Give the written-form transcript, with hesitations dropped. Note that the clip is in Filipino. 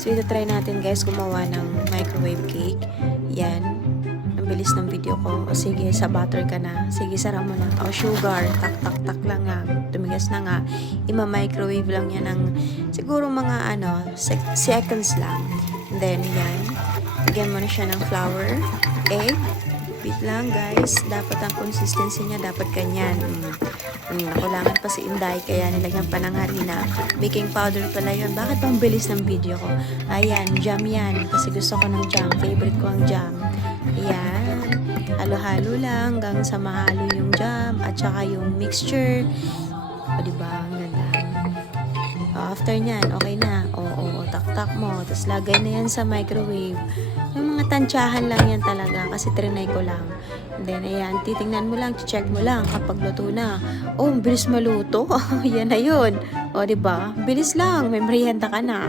So, ito-try natin guys gumawa ng microwave cake. Yan. Ang bilis ng video ko. O sige, sa butter ka na. Sige, sara mo na. O sugar. Tak lang nga. Tumigas na nga. Ima-microwave lang yan ng siguro mga seconds lang. And then, yan. Lagyan mo na siya ng flour, egg. Beat lang guys. Dapat ang consistency niya dapat ganyan. Kulangan pa si Inday kaya nilagyan pa ng harina. Baking powder pala yun. Bakit pang bilis ng video ko? Ayan, jam yan. Kasi gusto ko ng jam. Favorite ko ang jam. Ayan. Halo-halo lang hanggang sa mahalo yung jam at saka yung mixture. O diba? Ang ganda. After nyan, okay na. Oo, tak-tak mo. Tapos lagay na yan sa microwave. Yung mga tansyahan lang yan talaga kasi trinay ko lang. And then, ayan, titingnan mo lang, check mo lang kapag luto na. Oh, bilis maluto. Yan na yun. O, diba? Bilis lang. May merienda ka na.